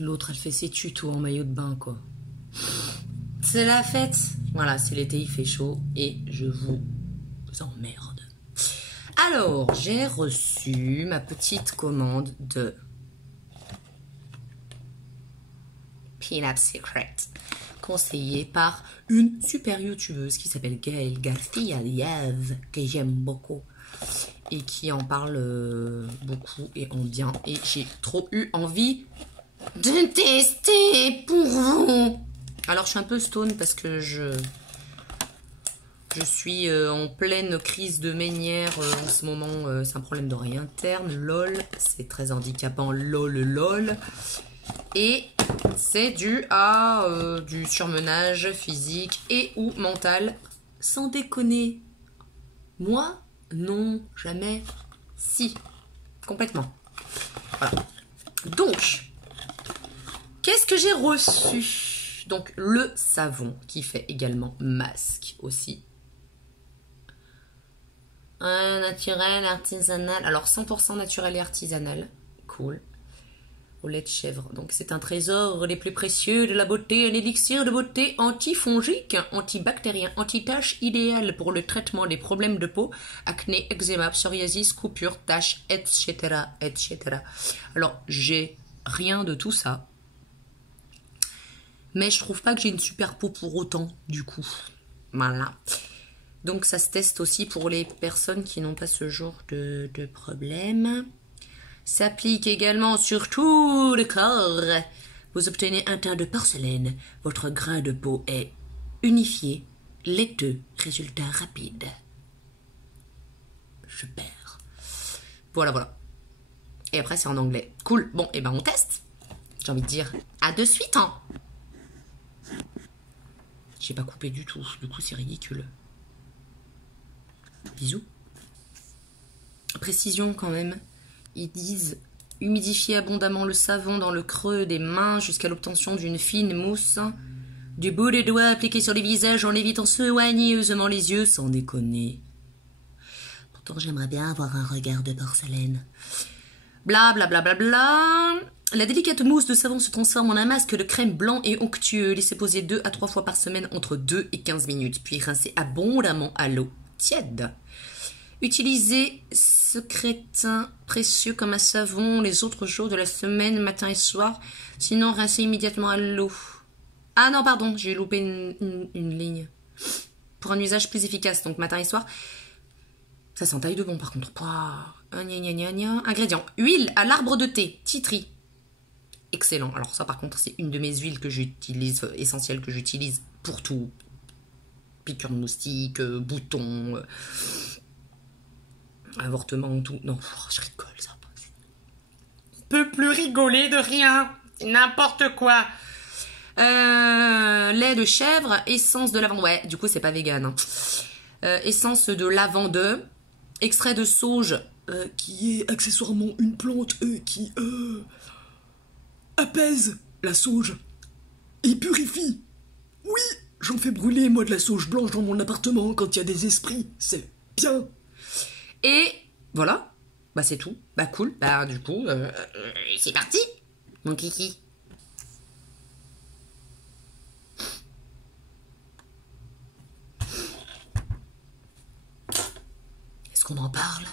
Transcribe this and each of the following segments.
L'autre, elle fait ses tutos en maillot de bain, quoi. C'est la fête. Voilà, c'est l'été, il fait chaud et je vous emmerde. Alors, j'ai reçu ma petite commande de Peanut Secret, conseillée par une super youtubeuse qui s'appelle Gaëlle Garcia Diaz, que j'aime beaucoup et qui en parle beaucoup et en bien. Et j'ai trop eu envie de tester pour vous. Alors, je suis un peu stone parce que je suis en pleine crise de ménière en ce moment. C'est un problème d'oreille interne. LOL, c'est très handicapant. LOL. Et c'est dû à du surmenage physique et ou mental. Sans déconner. Moi, non, jamais. Si. Complètement. Voilà. Donc, qu'est-ce que j'ai reçu? Donc, le savon qui fait également masque aussi. Naturel, artisanal. Alors, 100% naturel et artisanal. Cool. Au lait de chèvre. Donc, c'est un trésor les plus précieux de la beauté. Un élixir de beauté antifongique, antibactérien, anti-tache, idéal pour le traitement des problèmes de peau, acné, eczéma, psoriasis, coupures, taches, etc., etc. Alors, j'ai rien de tout ça. Mais je trouve pas que j'ai une super peau pour autant, du coup. Voilà. Donc, ça se teste aussi pour les personnes qui n'ont pas ce genre de problème. S'applique également sur tout le corps. Vous obtenez un teint de porcelaine. Votre grain de peau est unifié, laiteux, résultat rapide. Super. Voilà. Et après, c'est en anglais. Cool. Bon, et ben on teste. J'ai envie de dire à de suite, hein. J'ai pas coupé du tout. Du coup, c'est ridicule. Bisous. Précision quand même. Ils disent humidifier abondamment le savon dans le creux des mains jusqu'à l'obtention d'une fine mousse. Du bout des doigts appliqué sur les visages en évitant soigneusement les yeux, sans déconner. Pourtant, j'aimerais bien avoir un regard de porcelaine. Bla bla bla bla bla. La délicate mousse de savon se transforme en un masque de crème blanc et onctueux. Laissez poser 2 à 3 fois par semaine entre 2 et 15 minutes, puis rincez abondamment à l'eau tiède. Utilisez ce crétin précieux comme un savon les autres jours de la semaine, matin et soir. Sinon, rincez immédiatement à l'eau. Ah non, pardon, j'ai loupé une ligne. Pour un usage plus efficace, donc matin et soir. Ça sent taille de bon par contre. Ingrédients. Huile à l'arbre de thé, tea tree. Excellent. Alors ça par contre, c'est une de mes huiles que j'utilise, essentielles que j'utilise pour tout. Piqûre de moustique, boutons... avortement, tout. Non, je rigole, ça. On peut plus rigoler de rien. N'importe quoi. Lait de chèvre, essence de lavande. Ouais, du coup, c'est pas vegan. Hein. Essence de lavande, extrait de sauge, qui est accessoirement une plante qui apaise la sauge et purifie. Oui, j'en fais brûler, moi, de la sauge blanche dans mon appartement quand il y a des esprits. C'est bien. Et voilà, bah c'est tout, bah cool, bah du coup, c'est parti, mon kiki. Est-ce qu'on en parle?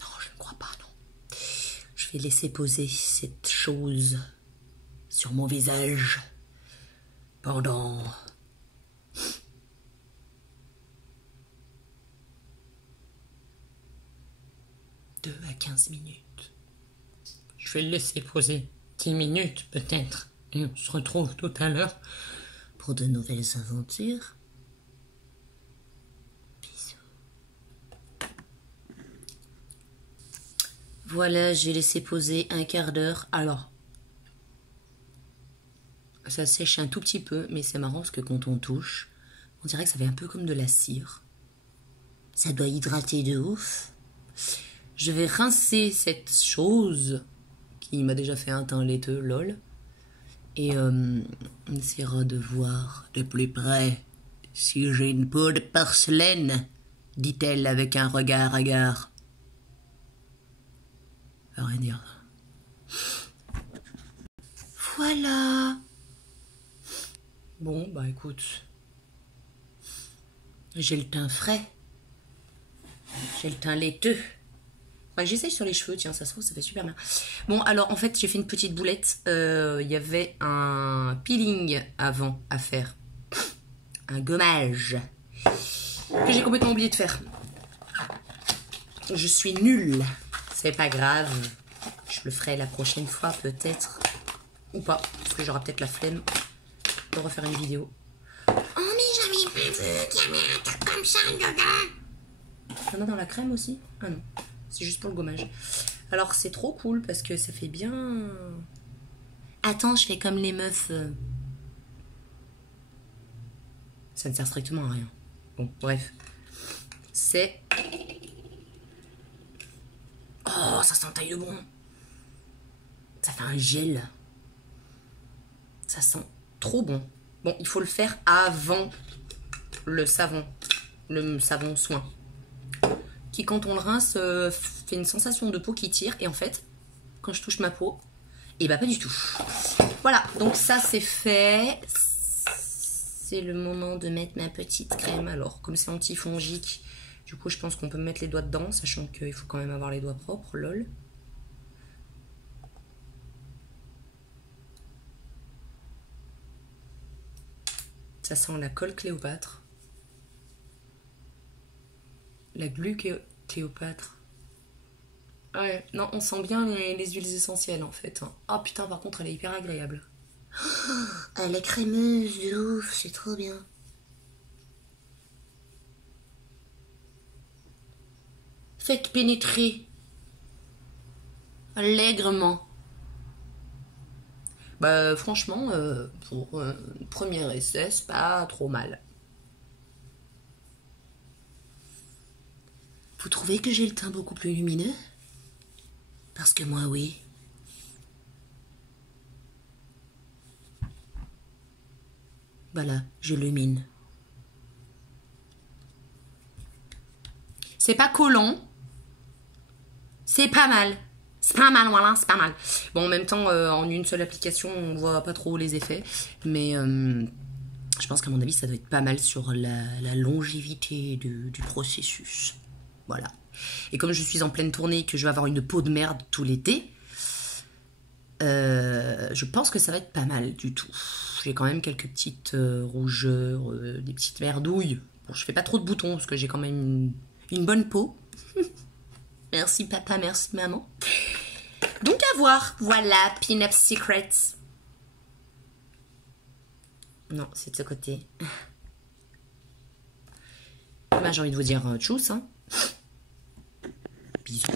Non, je ne crois pas, non. Je vais laisser poser cette chose sur mon visage pendant... 2 à 15 minutes. Je vais le laisser poser 10 minutes peut-être. Et on se retrouve tout à l'heure pour de nouvelles aventures. Bisous. Voilà, j'ai laissé poser un quart d'heure. Alors, ça sèche un tout petit peu, mais c'est marrant parce que quand on touche, on dirait que ça fait un peu comme de la cire. Ça doit hydrater de ouf. Je vais rincer cette chose qui m'a déjà fait un teint laiteux, lol. Et on essaiera de voir de plus près si j'ai une peau de porcelaine, dit-elle avec un regard hagard. Rien dire. voilà. Bon, bah écoute. J'ai le teint frais. J'ai le teint laiteux. Bah, j'essaye sur les cheveux, tiens, ça se trouve, ça fait super bien. Bon, alors en fait, j'ai fait une petite boulette. Il y avait un peeling avant à faire. Un gommage. Que j'ai complètement oublié de faire. Je suis nulle. C'est pas grave. Je le ferai la prochaine fois, peut-être. Ou pas, parce que j'aurai peut-être la flemme de refaire une vidéo. Oh, mais j'avais pas vu qu'il y avait un truc comme ça dedans. Il y en a dans la crème aussi? Ah non, c'est juste pour le gommage. Alors, c'est trop cool parce que ça fait bien... Attends, je fais comme les meufs. Ça ne sert strictement à rien. Bon, bref. C'est... Oh, ça sent taille de bon. Ça fait un gel. Ça sent trop bon. Bon, il faut le faire avant le savon soin. Qui, quand on le rince, fait une sensation de peau qui tire. Et en fait, quand je touche ma peau, et bah pas du tout. Voilà, donc ça c'est fait. C'est le moment de mettre ma petite crème. Alors, comme c'est antifongique, du coup, je pense qu'on peut mettre les doigts dedans, sachant qu'il faut quand même avoir les doigts propres, lol. Ça sent la colle Cléopâtre. La glu Cléopâtre. Ouais, non, on sent bien les huiles essentielles, en fait. Ah putain, par contre, elle est hyper agréable. Elle est crémeuse de ouf, c'est trop bien. Faites pénétrer allègrement. Bah franchement, pour un premier essai, c'est pas trop mal. Vous trouvez que j'ai le teint beaucoup plus lumineux? Parce que moi, oui. Voilà, je illumine. C'est pas collant. C'est pas mal. C'est pas mal, voilà, c'est pas mal. Bon, en même temps, en une seule application, on voit pas trop les effets. Mais je pense qu'à mon avis, ça doit être pas mal sur la longévité du processus. Voilà. Et comme je suis en pleine tournée et que je vais avoir une peau de merde tout l'été, je pense que ça va être pas mal du tout. J'ai quand même quelques petites rougeurs, des petites merdouilles. Bon, je fais pas trop de boutons parce que j'ai quand même une bonne peau. Merci papa, merci maman. Donc à voir, voilà, Pin-Up Secrets. Non, c'est de ce côté. Bah, j'ai envie de vous dire tchuss, hein. Bisous.